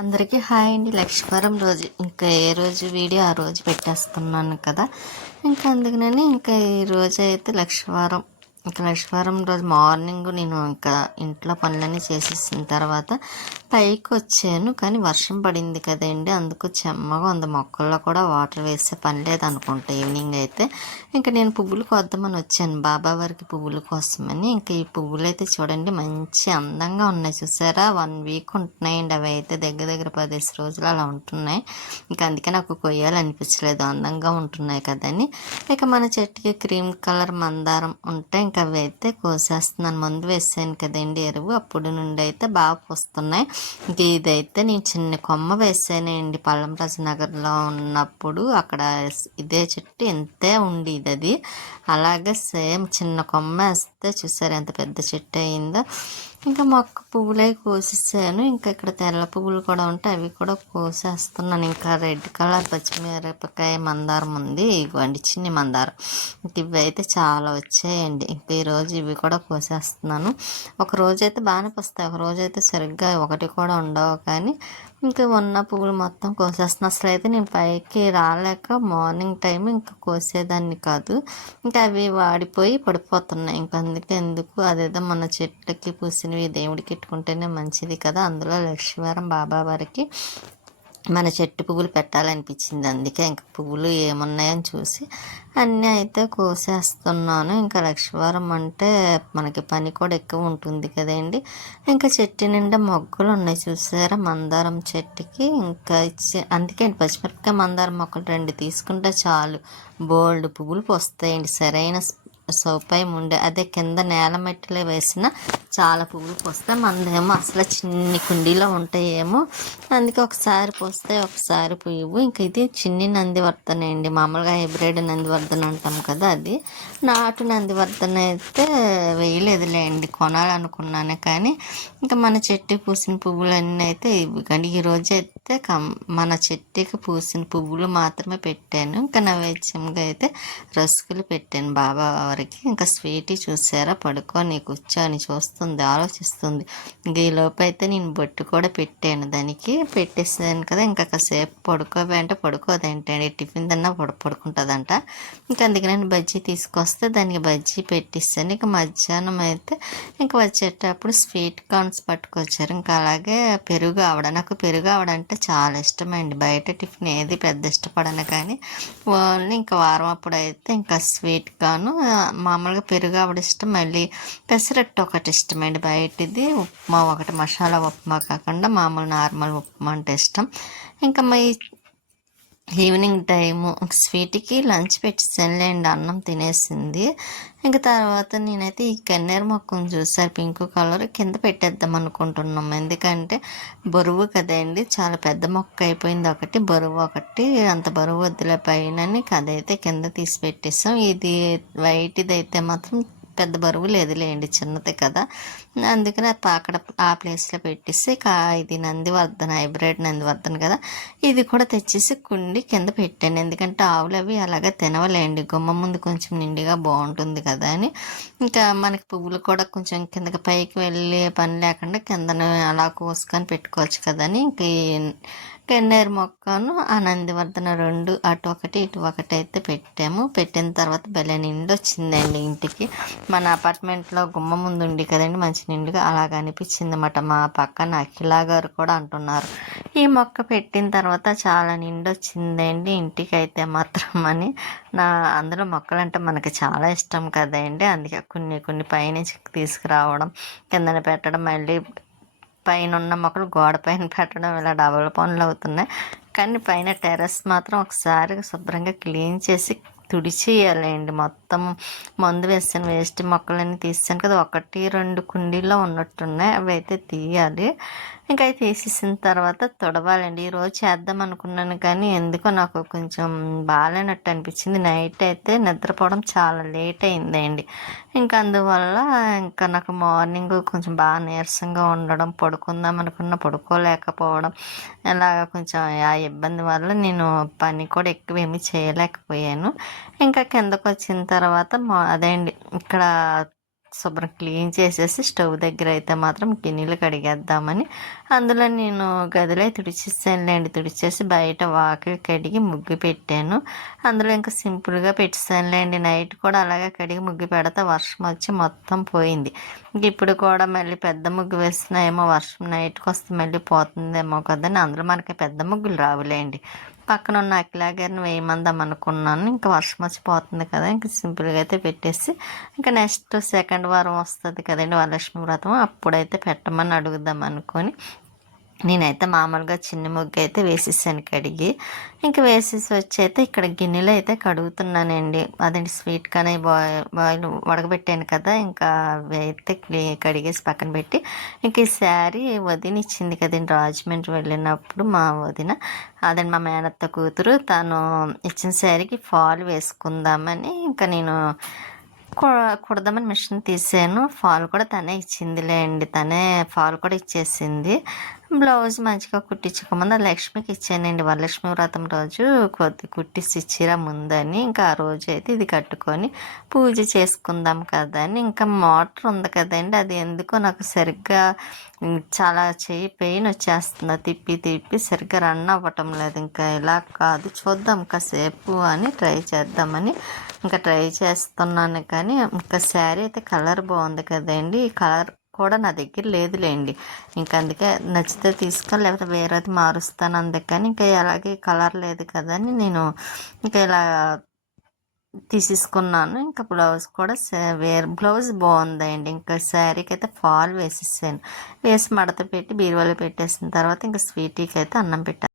అందరికీ హాయ్ అండి. లక్ష్మీవారం రోజు ఇంకా ఏ రోజు వీడియో ఆ రోజు పెట్టేస్తున్నాను కదా. ఇంకా అందుకని ఇంకా ఈ రోజు అయితే లక్ష్మీవారం. ఇంకా లక్ష్మీవారం రోజు మార్నింగ్ నేను ఇంకా ఇంట్లో పనులన్నీ చేసేసిన తర్వాత పైకి వచ్చాను. కానీ వర్షం పడింది కదండి, అందుకు చెమ్మగా ఉంది. మొక్కల్లో కూడా వాటర్ వేసే పని లేదనుకుంటా ఈవినింగ్ అయితే. ఇంకా నేను పువ్వులు కోద్దామని వచ్చాను, బాబా వారికి పువ్వుల కోసమని. ఇంకా ఈ పువ్వులు అయితే చూడండి మంచి అందంగా ఉన్నాయి, చూసారా? 1 వీక్ ఉంటున్నాయండి. అవి అయితే దగ్గర దగ్గర 10 రోజులు అలా ఉంటున్నాయి. ఇంకా అందుకే నాకు కొయ్యాలనిపించలేదు, అందంగా ఉంటున్నాయి కదని. ఇక మన చెట్టుకి క్రీమ్ కలర్ మందారం ఉంటే ఇంకా అవి అయితే కోసేస్తున్నాను. ముందు వేసాను కదండి ఎరువు, అప్పుడు నుండి అయితే బాగా పూస్తున్నాయి. ఇంక ఇదైతే నేను చిన్న కొమ్మ వేసానండి పల్లంరాజు నగర్లో ఉన్నప్పుడు. అక్కడ ఇదే చెట్టు ఎంతే ఉండేది అది. అలాగే సేమ్ చిన్న కొమ్మ వేస్తే చూసారు ఎంత పెద్ద చెట్టు అయిందో. ఇంకా మొక్క పువ్వులే కోసేసాను. ఇంకా ఇక్కడ తెల్ల పువ్వులు కూడా ఉంటాయి, అవి కూడా కోసేస్తున్నాను. ఇంకా రెడ్ కలర్ పచ్చిమిరపకాయ మందారం ఉంది, ఇవ్వండి చిన్ని మందారం. ఇంక ఇవి అయితే చాలా వచ్చాయండి. ఇంకా ఈరోజు ఇవి కూడా కోసేస్తున్నాను. ఒక రోజు అయితే బాగానే వస్తాయి, ఒక రోజు అయితే సరిగ్గా ఒకటి కూడా ఉండవు. కానీ ఇంకా ఉన్న పువ్వులు మొత్తం కోసేస్తున్నా. అసలు అయితే నేను పైకి రాలేక మార్నింగ్ టైం ఇంకా కోసేదాన్ని కాదు. ఇంకా అవి వాడిపోయి పడిపోతున్నాయి. ఇంకా అందుకే ఎందుకు, అదేదో మన చెట్లకి పూసినవి దేవుడికి పెట్టుకుంటేనే మంచిది కదా. అందులో లక్ష్మీవారం బాబా వారికి మన చెట్టు పువ్వులు పెట్టాలనిపించింది. అందుకే ఇంకా పువ్వులు ఏమున్నాయని చూసి అన్నీ అయితే కోసేస్తున్నాను. ఇంకా లక్ష్మీవారం అంటే మనకి పని కూడా ఎక్కువ ఉంటుంది కదండి. ఇంకా చెట్టు నిండా మొగ్గలు ఉన్నాయి, చూసారా? మందారం చెట్టుకి ఇంకా అందుకే పచ్చిమిరపకాయ మందారం మొక్కలు 2 తీసుకుంటే చాలు, బోల్డ్ పువ్వులు పోస్తాయండి. సరైన సౌపాయం ఉండే, అదే కింద నేల మట్టిలో వేసిన చాలా పువ్వులు పోస్తాయి. మనదేమో అసలు చిన్ని కుండీలో ఉంటాయేమో, అందుకే ఒకసారి పోస్తే ఒకసారి పువ్వు. ఇంకా ఇది చిన్ని నందివర్ధన అండి, మామూలుగా హైబ్రిడ్ నందివర్ధన అంటాం కదా, అది. నాటు నందివర్ధన అయితే వేయలేదులేండి, కొనాలనుకున్నాను. కానీ ఇంకా మన చెట్టు పూసిన పువ్వులన్నీ అయితే ఇవి. కానీ ఈరోజు అయితే మన చెట్టుకి పూసిన పువ్వులు మాత్రమే పెట్టాను. ఇంకా నైవేద్యంగా అయితే రసుకులు పెట్టాను బాబా వారికి. ఇంకా స్వీటీ చూసారా, పడుకొని కూర్చొని చూస్తుంది, ఆలోచిస్తుంది. ఇంక ఈ లోపు అయితే నేను బొట్టు కూడా పెట్టాను దానికి. పెట్టేసాను కదా, ఇంకా కాసేపు పడుకోవే అంటే పడుకోదంటే టిఫిన్ తిన్నా పడుకుంటుందంట. ఇంకా అందుకని నేను బజ్జీ తీసుకొస్తే దానికి బజ్జీ పెట్టిస్తాను. ఇక మధ్యాహ్నం అయితే ఇంకా వచ్చేటప్పుడు స్వీట్ కార్న్స్ పట్టుకొచ్చారు. ఇంకా అలాగే పెరుగు ఆవడ, నాకు పెరుగు ఆవడ అంటే చాలా ఇష్టమండి. బయట టిఫిన్ ఏది పెద్ద ఇష్టపడను, కానీ ఓన్లీ ఇంకా వారం అప్పుడు అయితే ఇంకా స్వీట్ కార్న్, మామూలుగా పెరుగు ఆవడ ఇష్టం. మళ్ళీ పెసరట్టు ఒకటి ఇష్టమండి. బయటిది ఉప్మా ఒకటి, మసాలా ఉప్మా కాకుండా మామూలు నార్మల్ ఉప్మా అంటే ఇష్టం. ఇంకా మా ఈవినింగ్ టైము స్వీట్కి లంచ్ పెట్టేసానులేండి, అన్నం తినేసింది. ఇంకా తర్వాత నేనైతే ఈ కన్నేరు మొక్కను చూసారు, పింక్ కలర్, కింద పెట్టేద్దాం అనుకుంటున్నాం. ఎందుకంటే బరువు కదండి, చాలా పెద్ద మొక్క అయిపోయింది ఒకటి, బరువు ఒకటి, అంత బరువు వద్దులే పైనని అదైతే కింద తీసి పెట్టేసాం. ఇది వైట్ది అయితే మాత్రం పెద్ద బరువు లేదులేండి, చిన్నదే కదా. అందుకని అక్కడ ఆ ప్లేస్లో పెట్టేసి ఇది నందివర్ధన, హైబ్రిడ్ నందివర్ధన కదా, ఇది కూడా తెచ్చేసి కుండి కింద పెట్టాను. ఎందుకంటే ఆవులు అవి అలాగే తినవలేండి, గుమ్మ ముందు కొంచెం నిండుగా బాగుంటుంది కదా అని. ఇంకా మనకి పువ్వులు కూడా కొంచెం కిందకి పైకి వెళ్ళే పని లేకుండా కిందన అలా కోసుకొని పెట్టుకోవచ్చు కదా అని ఇంక గన్నేరు మొక్కను ఆ నందివర్ధన 2 అటు ఒకటి ఇటు ఒకటి అయితే పెట్టాము. పెట్టిన తర్వాత భలే నిండు వచ్చిందండి ఇంటికి. మన అపార్ట్మెంట్లో గుమ్మ ముందు ఉండి కదండి మంచి నిండుగా అలాగ అనిపించింది అన్నమాట. మా పక్కన అఖిల గారు కూడా అంటున్నారు, ఈ మొక్క పెట్టిన తర్వాత చాలా నిండు వచ్చిందండి ఇంటికి అయితే మాత్రం అని. అందులో మొక్కలు అంటే మనకి చాలా ఇష్టం కదండి, అందుకే కొన్ని కొన్ని పైనుంచి తీసుకురావడం, కిందన పెట్టడం, మళ్ళీ పైన ఉన్న మొక్కలు గోడ పైన పెట్టడం, ఇలా డబల్ పనులు అవుతున్నాయి. కానీ పైన టెర్రస్ మాత్రం ఒకసారి శుభ్రంగా క్లీన్ చేసి తుడిచేయాలండి. మొత్తం మందు వేసాను, వేస్ట్ మొక్కలన్నీ తీసాను కదా, 1-2 కుండీల్లో ఉన్నట్టున్నాయి, అవి అయితే తీయాలి. ఇంకా అవి తీసేసిన తర్వాత తుడవాలండి. ఈరోజు చేద్దాం అనుకున్నాను కానీ ఎందుకో నాకు కొంచెం బాగాలేనట్టు అనిపించింది. నైట్ అయితే నిద్రపోవడం చాలా లేట్ అయిందండి. ఇంకా అందువల్ల ఇంకా నాకు మార్నింగ్ కొంచెం బాగా నీరసంగా ఉండడం, పడుకుందాం అనుకున్న పడుకోలేకపోవడం, ఇలాగ కొంచెం ఆ ఇబ్బంది వల్ల నేను పని కూడా ఎక్కువ ఏమీ చేయలేకపోయాను. ఇంకా కిందకు వచ్చిన తర్వాత అదే అండి, ఇక్కడ శుభ్రం క్లీన్ చేసేసి స్టవ్ దగ్గర అయితే మాత్రం గిన్నెలు కడిగేద్దామని అందులో నేను గదిలో తుడిచేసానులేండి. తుడిచేసి బయట వాకిలి కడిగి ముగ్గు పెట్టాను. అందులో ఇంకా సింపుల్గా పెట్టేసానులేండి. నైట్ కూడా అలాగే కడిగి ముగ్గు పెడితే వర్షం వచ్చి మొత్తం పోయింది. ఇంక ఇప్పుడు కూడా మళ్ళీ పెద్ద ముగ్గు వేసినా ఏమో వర్షం నైట్కి వస్తే మళ్ళీ పోతుందేమో కదని అందులో మనకి పెద్ద ముగ్గులు రావులేండి. పక్కన ఉన్న అఖిలాగారిని వేయమందాం అనుకున్నాను. ఇంకా వర్షం వచ్చిపోతుంది కదా, ఇంకా సింపుల్గా అయితే పెట్టేసి ఇంకా నెక్స్ట్ సెకండ్ వారం వస్తుంది కదండి వరలక్ష్మి వ్రతం, అప్పుడైతే పెట్టమని అడుగుదాం అనుకొని నేనైతే మామూలుగా చిన్న ముగ్గు అయితే వేసేసాను కడిగి. ఇంకా వేసేసి వచ్చి అయితే ఇక్కడ గిన్నెలో అయితే కడుగుతున్నానండి. అదేంటి స్వీట్ కానీ బాయిల్ ఉడకబెట్టాను కదా, ఇంకా అవి అయితే కడిగేసి పక్కన పెట్టి ఇంక ఈ శారీ వదిన ఇచ్చింది కదండి రాజమండ్రి వెళ్ళినప్పుడు మా వదిన, అదండి మా మేనత్త కూతురు, తను ఇచ్చిన శారీకి ఫాల్ వేసుకుందామని ఇంకా నేను కుడదామని మిషన్ తీసాను. ఫాల్ కూడా తనే ఇచ్చిందిలేండి, తనే ఫాల్ కూడా ఇచ్చేసింది. బ్లౌజ్ మంచిగా కుట్టించుకోమని లక్ష్మికి ఇచ్చానండి. వరలక్ష్మి వ్రతం రోజు కొద్ది కుట్టిసి ఇచ్చిరా ముందని, ఇంకా ఆ రోజు అయితే ఇది కట్టుకొని పూజ చేసుకుందాం కదా అని, ఇంకా మోటార్ ఉంది కదండి, అది ఎందుకో నాకు సరిగ్గా చాలా చెయ్యి పెయిన్ వచ్చేస్తుంది. తిప్పి తిప్పి సరిగ్గా రన్ అవ్వటం లేదు. ఇంకా ఇలా కాదు, చూద్దాం కాసేపు అని ట్రై చేద్దామని ఇంకా ట్రై చేస్తున్నాను. కానీ ఇంకా శారీ అయితే కలర్ బాగుంది కదండి, ఈ కలర్ కూడా నా దగ్గర లేదులేండి. ఇంకా అందుకే నచ్చితే తీసుకొని లేకపోతే వేరేది మారుస్తాను. అందుకని ఇంకా అలాగే కలర్ లేదు కదా అని నేను ఇంకా ఇలా తీసేసుకున్నాను. ఇంకా బ్లౌజ్ కూడా బ్లౌజ్ బాగుందండి. ఇంకా శారీకి అయితే ఫాల్ వేసేసాను. వేసి మడత పెట్టి బీరువాలో పెట్టేసిన తర్వాత ఇంకా స్వీటీకి అయితే అన్నం పెట్టాను.